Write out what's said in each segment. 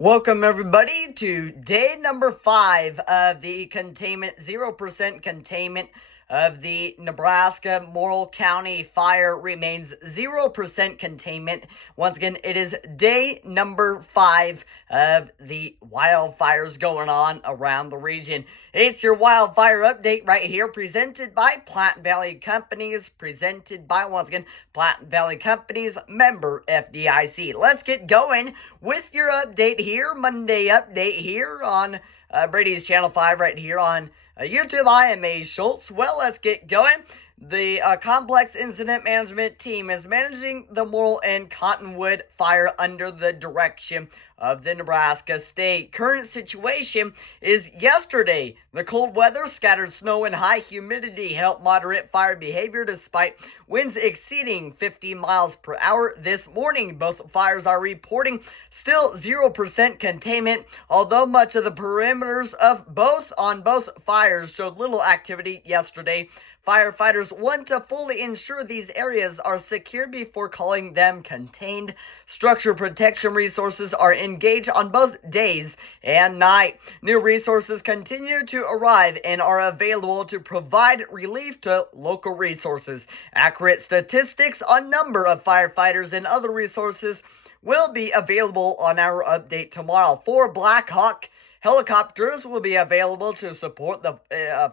Welcome everybody to day number 5 of the containment, 0% containment of the Nebraska Morrill County fire remains 0% containment. Once again, it is day number 5 of the wildfires going on around the region. It's your wildfire update right here, presented by Platte Valley Companies, presented by, once again, Platte Valley Companies, member FDIC. Let's get going with your update here, Monday update here on Brady's Channel 5 right here on YouTube. I am A. Schultz. Well, let's get going. The Complex Incident Management Team is managing the Morrill and Cottonwood Fire under the direction of the Nebraska State. Current situation is yesterday. The cold weather, scattered snow, and high humidity helped moderate fire behavior despite winds exceeding 50 miles per hour. This morning, both fires are reporting still 0% containment, although much of the perimeters of both fires showed little activity yesterday. Firefighters want to fully ensure these areas are secure before calling them contained. Structure protection resources are engaged on both days and night. New resources continue to arrive and are available to provide relief to local resources. Accurate statistics on number of firefighters and other resources will be available on our update tomorrow. 4 Black Hawk helicopters will be available to support the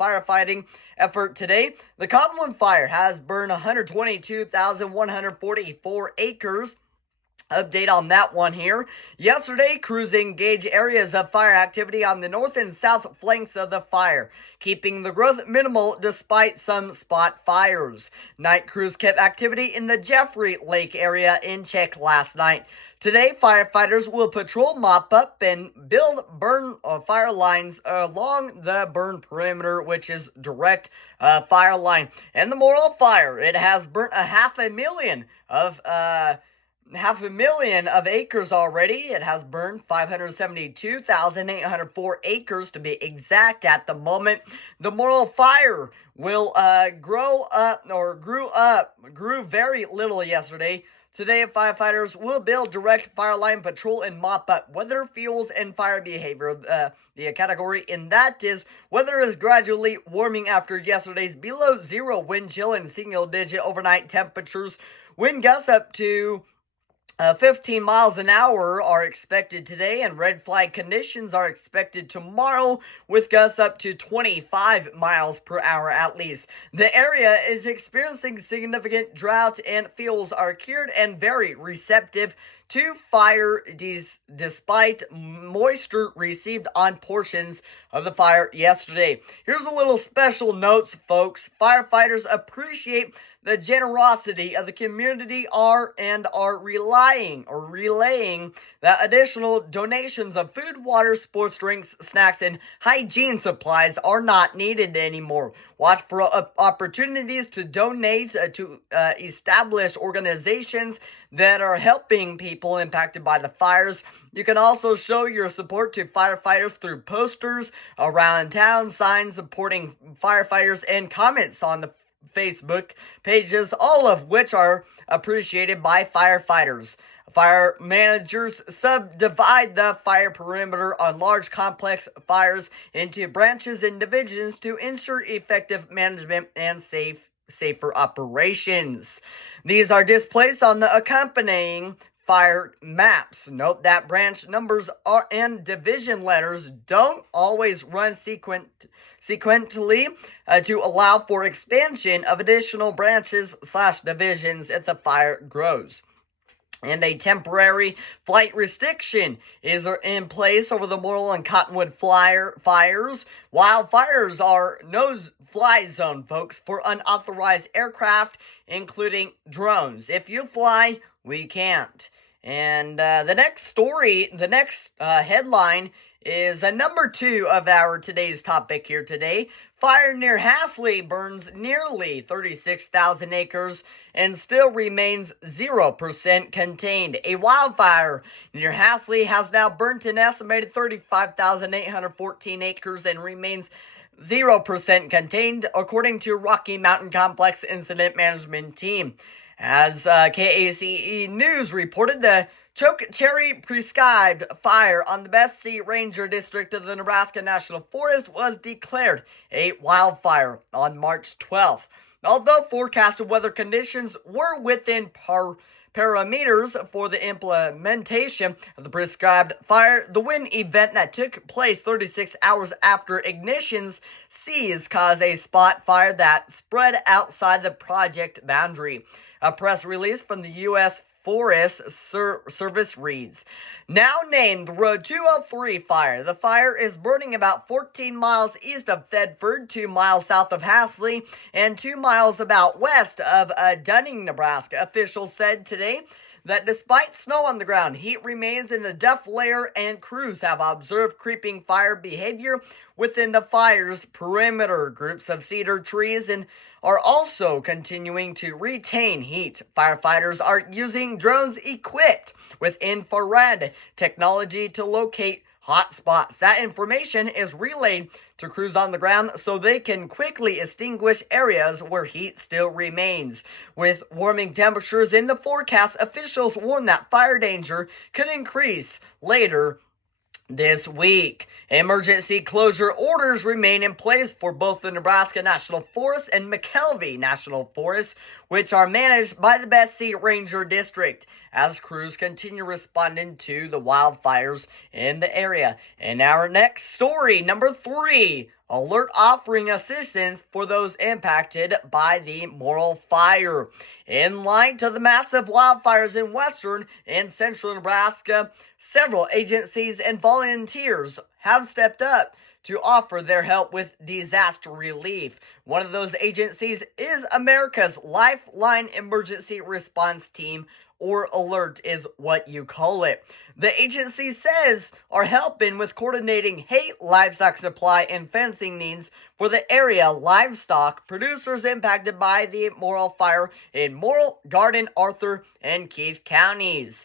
firefighting effort today. The Cottonwood Fire has burned 122,144 acres. Update on that one here. Yesterday, crews engaged areas of fire activity on the north and south flanks of the fire, keeping the growth minimal despite some spot fires. Night crews kept activity in the Jeffrey Lake area in check last night. Today, firefighters will patrol, mop up, and build burn fire lines along the burn perimeter, which is direct fire line. And the Morrill Fire, it has burnt 500,000 of acres already. It has burned 572,804 acres to be exact at the moment. The Morrill Fire will grew very little yesterday. Today, firefighters will build direct fire line patrol and mop up weather, fuels, and fire behavior. The category in that is weather is gradually warming after yesterday's below zero wind chill and single-digit overnight temperatures. Wind gusts up to 15 miles an hour are expected today, and red flag conditions are expected tomorrow with gusts up to 25 miles per hour at least. The area is experiencing significant drought, and fields are cured and very receptive to fire despite moisture received on portions of the fire yesterday. Here's a little special notes, folks. Firefighters appreciate the generosity of the community are relaying that additional donations of food, water, sports drinks, snacks, and hygiene supplies are not needed anymore. Watch for opportunities to donate to established organizations that are helping people impacted by the fires. You can also show your support to firefighters through posters around town, signs supporting firefighters, and comments on the Facebook pages, all of which are appreciated by firefighters. Fire managers subdivide the fire perimeter on large complex fires into branches and divisions to ensure effective management and safer operations. These are displayed on the accompanying fire maps. Note that branch numbers and division letters don't always run sequentially to allow for expansion of additional branches/divisions if the fire grows. And a temporary flight restriction is in place over the Morrill and Cottonwood fires. Wildfires are no-fly zone, folks, for unauthorized aircraft, including drones. If you fly, we can't. And the next headline is number 2 of our today's topic here today. Fire near Halsey burns nearly 36,000 acres and still remains 0% contained. A wildfire near Halsey has now burnt an estimated 35,814 acres and remains 0% contained, according to Rocky Mountain Complex Incident Management Team. As KACE News reported, the Choke cherry prescribed fire on the Bessie Ranger District of the Nebraska National Forest was declared a wildfire on March 12th. Although forecasted weather conditions were within parameters for the implementation of the prescribed fire, the wind event that took place 36 hours after ignitions ceased caused a spot fire that spread outside the project boundary. A press release from the U.S. Forest Service reads, now named Road 203 Fire. The fire is burning about 14 miles east of Thedford, 2 miles south of Halsey, and 2 miles about west of Dunning, Nebraska. Officials said today that despite snow on the ground, heat remains in the depth layer and crews have observed creeping fire behavior within the fire's perimeter. Groups of cedar trees and are also continuing to retain heat. Firefighters are using drones equipped with infrared technology to locate hot spots. That information is relayed to crews on the ground so they can quickly extinguish areas where heat still remains. With warming temperatures in the forecast, officials warn that fire danger could increase later this week. Emergency closure orders remain in place for both the Nebraska National Forest and McKelvey National Forest, which are managed by the Bessie Ranger District, as crews continue responding to the wildfires in the area. And our next story, number 3, alert offering assistance for those impacted by the Morrill Fire. In light of the massive wildfires in western and central Nebraska, several agencies and volunteers have stepped up to offer their help with disaster relief. One of those agencies is America's Lifeline Emergency Response Team, or ALERT is what you call it. The agency says are helping with coordinating hay, livestock supply, and fencing needs for the area livestock producers impacted by the Morrill Fire in Morrill, Garden, Arthur, and Keith counties.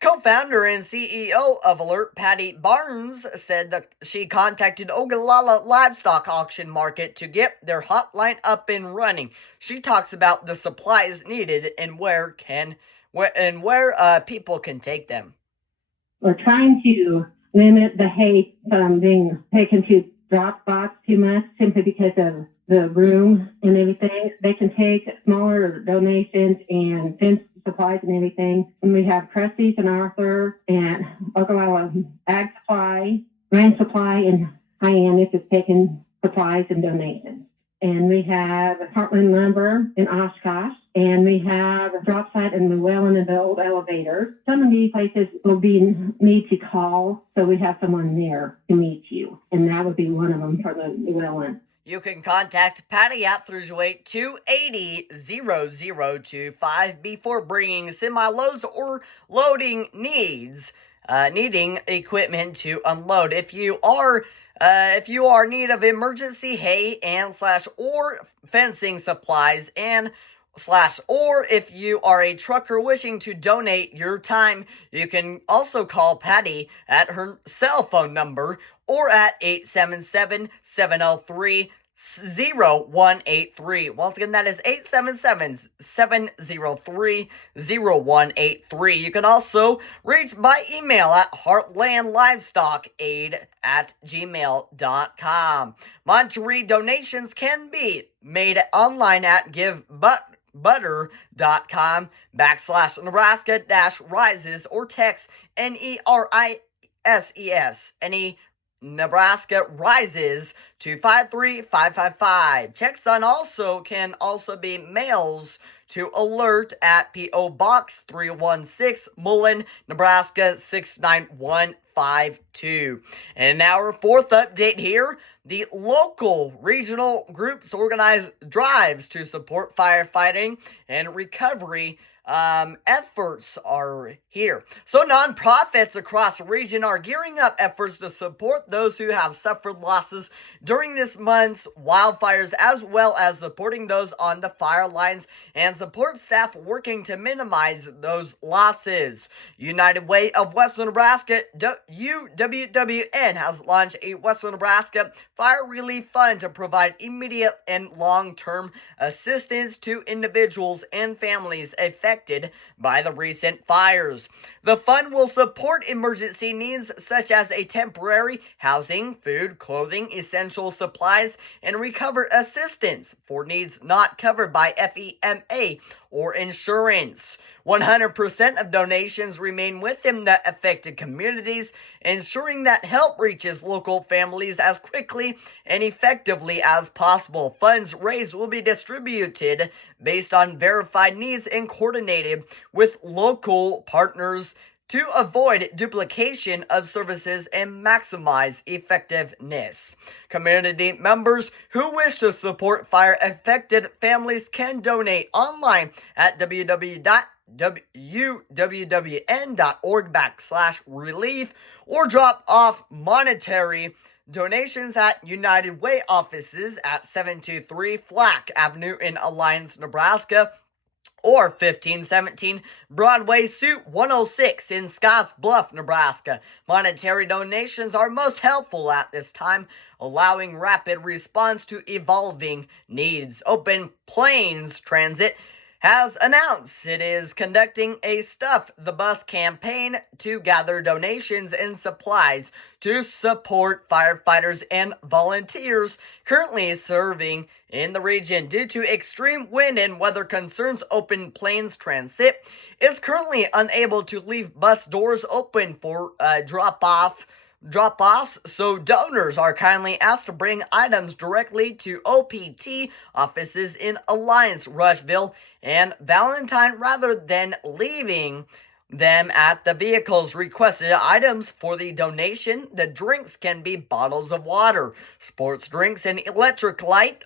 Co-founder and CEO of ALERT, Patty Barnes, said that she contacted Ogallala Livestock Auction Market to get their hotline up and running. She talks about the supplies needed and where people can take them. We're trying to limit the hay from being taken to drop box too much simply because of the room and everything. They can take smaller donations and fence supplies and everything. And we have Crescent and Arthur and Ogallala Ag Supply, Ranch Supply, and Hyannis is taking supplies and donations. And we have Heartland Lumber in Oshkosh, and we have Drop Site and Llewellyn and the old elevator. Some of these places will need to call, so we have someone there to meet you. And that would be one of them for the Llewellyn. You can contact Patty at 308-280-0025 before bringing semi-loads or loading needing equipment to unload. If you are in need of emergency hay and or fencing supplies or if you are a trucker wishing to donate your time, you can also call Patty at her cell phone number or at 877-703-0183. Once again, that is 877-703-0183. You can also reach by email at heartlandlivestock@gmail.com. Monterey donations can be made online at givebutter.com/Nebraska-Rises or text NERISES Nebraska Rises to 53555. Checks can also be mails to ALERT at P.O. Box 316, Mullen, Nebraska 69152. And our fourth update here, the local regional groups organize drives to support firefighting and recovery efforts are here. So nonprofits across the region are gearing up efforts to support those who have suffered losses during this month's wildfires, as well as supporting those on the fire lines and support staff working to minimize those losses. United Way of Western Nebraska, UWWN, has launched a Western Nebraska Fire Relief Fund to provide immediate and long-term assistance to individuals and families affected affected by the recent fires. The fund will support emergency needs such as a temporary housing, food, clothing, essential supplies, and recovery assistance for needs not covered by FEMA or insurance. 100% of donations remain within the affected communities, ensuring that help reaches local families as quickly and effectively as possible. Funds raised will be distributed based on verified needs and coordinated with local partners to avoid duplication of services and maximize effectiveness. Community members who wish to support fire-affected families can donate online at www.uwwn.org/relief or drop off monetary donations at United Way offices at 723 Flack Avenue in Alliance, Nebraska, or 1517 Broadway Suite 106 in Scottsbluff, Nebraska. Monetary donations are most helpful at this time, allowing rapid response to evolving needs. Open Plains Transit has announced it is conducting a Stuff the Bus campaign to gather donations and supplies to support firefighters and volunteers currently serving in the region. Due to extreme wind and weather concerns, Open Plains Transit is currently unable to leave bus doors open for drop-offs, so donors are kindly asked to bring items directly to OPT offices in Alliance, Rushville, and Valentine rather than leaving them at the vehicles. Requested items for the donation. The drinks can be bottles of water, sports drinks, and electric light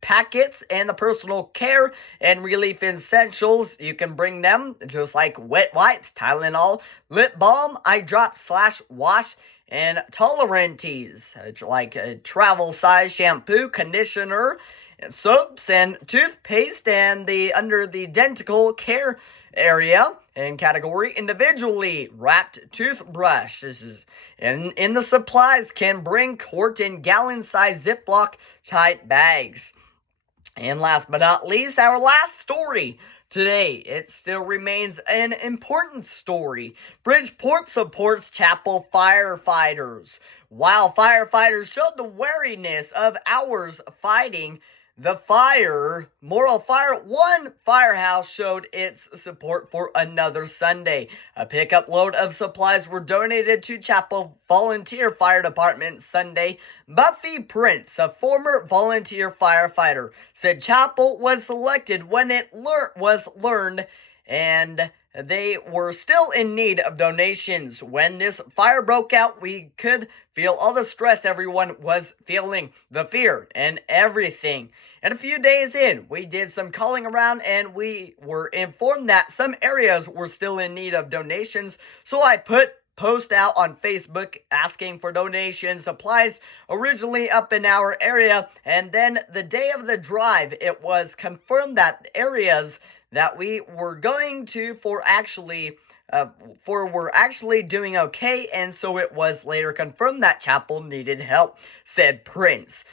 packets, and the personal care and relief essentials. You can bring them just like wet wipes, Tylenol, lip balm, eye drops / wash, and tolerantes like travel size shampoo, conditioner, and soaps and toothpaste, and under the dental care area and category, individually wrapped toothbrush. This is in the supplies can bring quart and gallon size Ziploc type bags. And last but not least, our last story today, it still remains an important story. Bridgeport supports Chappell Firefighters. While firefighters showed the wariness of hours fighting the fire, Morrill Fire, one firehouse showed its support for another Sunday. A pickup load of supplies were donated to Chappell Volunteer Fire Department Sunday. Buffy Prince, a former volunteer firefighter, said Chappell was selected when it was learned and they were still in need of donations. When this fire broke out, we could feel all the stress everyone was feeling, the fear and everything. And a few days in, we did some calling around and we were informed that some areas were still in need of donations. So I post out on Facebook asking for donation supplies originally up in our area, and then the day of the drive it was confirmed that areas that we were going to were actually doing okay, and so it was later confirmed that Chappell needed help, said Prince.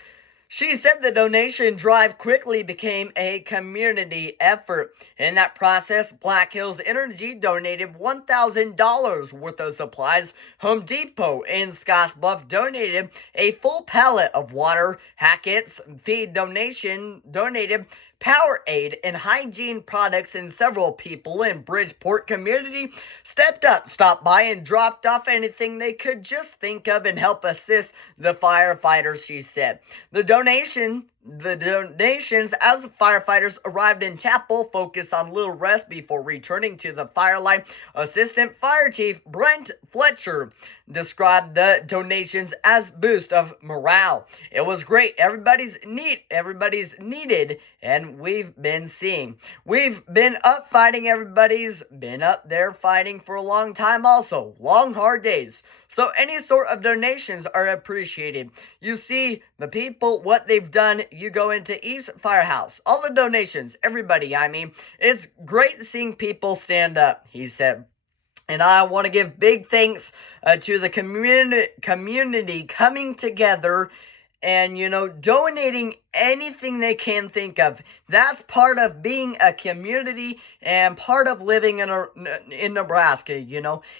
She said the donation drive quickly became a community effort. In that process, Black Hills Energy donated $1,000 worth of supplies. Home Depot in Scottsbluff donated a full pallet of water. Hackett's Feed donated Powerade and hygiene products, and several people in Bridgeport community stepped up, stopped by, and dropped off anything they could just think of and help assist the firefighters, she said. The donations as firefighters arrived in Chappell focused on little rest before returning to the fire line. Assistant Fire Chief Brent Fletcher described the donations as boost of morale. It was great. Everybody's needed, and we've been seeing. We've been up fighting. Everybody's been up there fighting for a long time also. Long, hard days. So any sort of donations are appreciated. You see the people, what they've done. You go into East Firehouse. All the donations, everybody, it's great seeing people stand up, he said. And I want to give big thanks to the community coming together and, donating anything they can think of. That's part of being a community and part of living in Nebraska.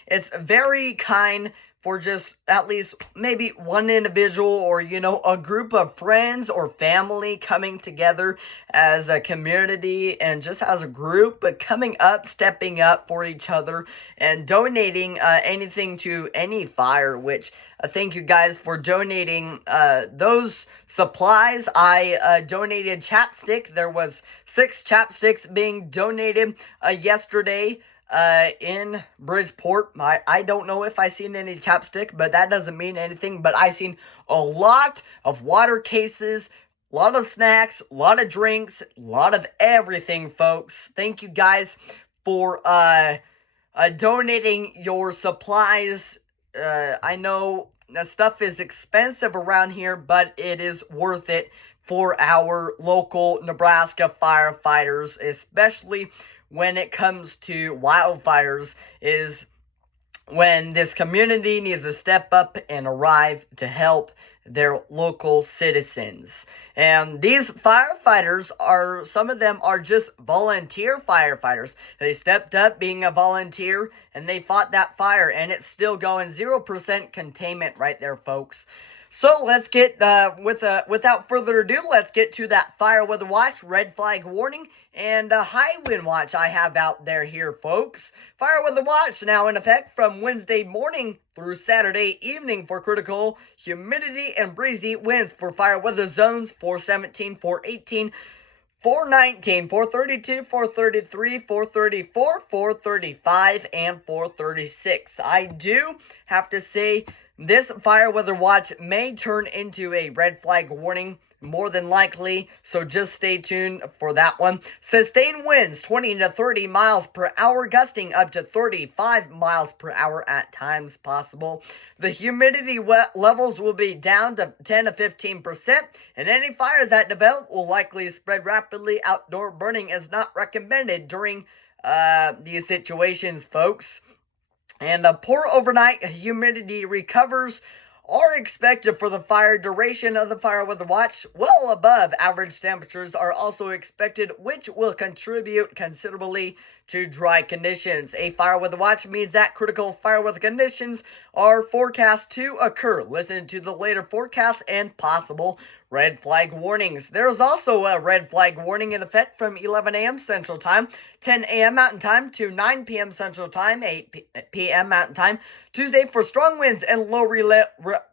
It's very kind for just at least maybe one individual or, a group of friends or family coming together as a community and just as a group, but coming up, stepping up for each other and donating anything to any fire, which thank you guys for donating those supplies. I donated chapstick. There was 6 chapsticks being donated yesterday in Bridgeport. I don't know if I seen any chapstick, but that doesn't mean anything. But I seen a lot of water cases, a lot of snacks, a lot of drinks, a lot of everything, folks. Thank you guys for donating your supplies. I know the stuff is expensive around here, but it is worth it for our local Nebraska firefighters, especially when it comes to wildfires, is when this community needs to step up and arrive to help their local citizens. And these firefighters some of them are just volunteer firefighters. They stepped up being a volunteer and they fought that fire, and it's still going. 0% containment right there, folks. So let's get, without further ado, let's get to that fire weather watch, red flag warning, and high wind watch I have out there here, folks. Fire weather watch now in effect from Wednesday morning through Saturday evening for critical humidity and breezy winds for fire weather zones 417, 418, 419, 432, 433, 434, 435, and 436. I do have to say, this fire weather watch may turn into a red flag warning, more than likely, so just stay tuned for that one. Sustained winds 20 to 30 miles per hour, gusting up to 35 miles per hour at times possible. The humidity levels will be down to 10 to 15%, and any fires that develop will likely spread rapidly. Outdoor burning is not recommended during these situations, folks. And the poor overnight humidity recovers are expected for the fire. Duration of the fire weather watch well above average temperatures are also expected, which will contribute considerably to dry conditions. A fire weather watch means that critical fire weather conditions are forecast to occur. Listen to the later forecasts and possible red flag warnings. There's also a red flag warning in effect from 11 a.m. Central Time, 10 a.m. Mountain Time to 9 p.m. Central Time, 8 p.m. Mountain Time, Tuesday for strong winds and low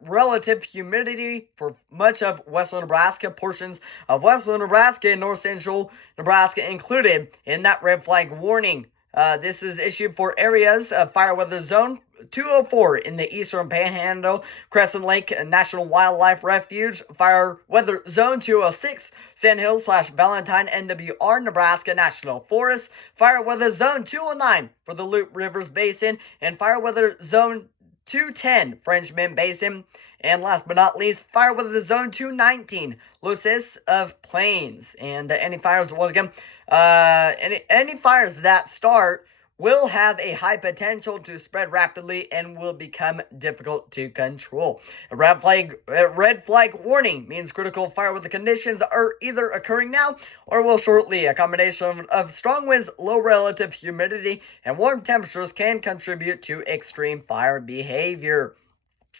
relative humidity for much of western Nebraska. Portions of western Nebraska and north central Nebraska included in that red flag warning. This is issued for areas of fire weather zone 204 in the Eastern Panhandle, Crescent Lake National Wildlife Refuge, fire weather zone 206, Sandhills / Valentine NWR, Nebraska National Forest, fire weather zone 209 for the Loup Rivers Basin, and fire weather zone 210, Frenchman Basin. And last but not least, fire weather zone 219, Loess Plains. And any fires, once again, any fires that start will have a high potential to spread rapidly and will become difficult to control. A red flag warning means critical fire weather conditions are either occurring now or will shortly. A combination of strong winds, low relative humidity, and warm temperatures can contribute to extreme fire behavior.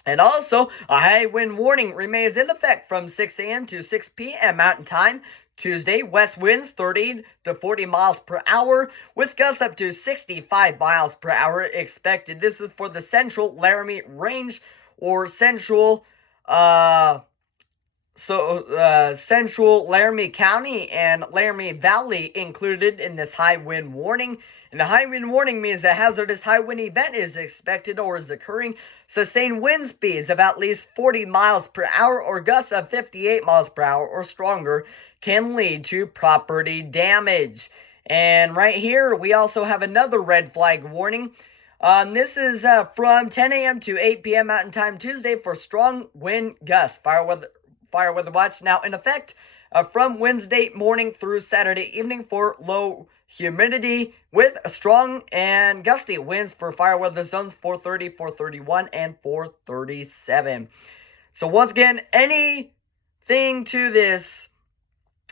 And also, a high wind warning remains in effect from 6 a.m. to 6 p.m. Mountain Time. Tuesday, west winds 30 to 40 miles per hour with gusts up to 65 miles per hour expected. This is for the central Laramie range or central central Laramie County and Laramie Valley included in this high wind warning. And the high wind warning means a hazardous high wind event is expected or is occurring. Sustained wind speeds of at least 40 miles per hour or gusts of 58 miles per hour or stronger can lead to property damage. And right here, we also have another red flag warning. This is from 10 a.m. to 8 p.m. Mountain Time Tuesday for strong wind gusts. Fire weather watch now in effect from Wednesday morning through Saturday evening for low humidity with strong and gusty winds for fire weather zones 430, 431, and 437. So once again, any thing to this,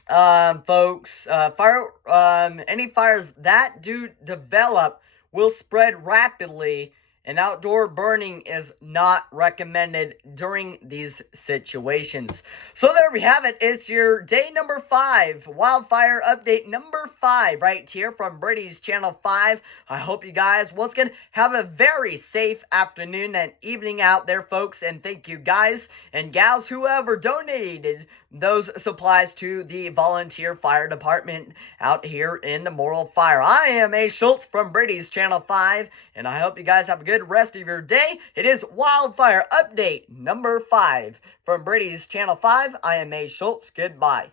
folks. Any fires that do develop will spread rapidly, and outdoor burning is not recommended during these situations. So there we have it. It's your day number 5, wildfire update number 5, right here from Brady's Channel 5. I hope you guys, once again, have a very safe afternoon and evening out there, folks. And thank you guys and gals, whoever donated those supplies to the volunteer fire department out here in the Morrill Fire. I am A. Schultz from Brady's Channel 5, and I hope you guys have a good rest of your day. It is wildfire update number 5 from Brady's Channel 5. I am A. Schultz. Goodbye.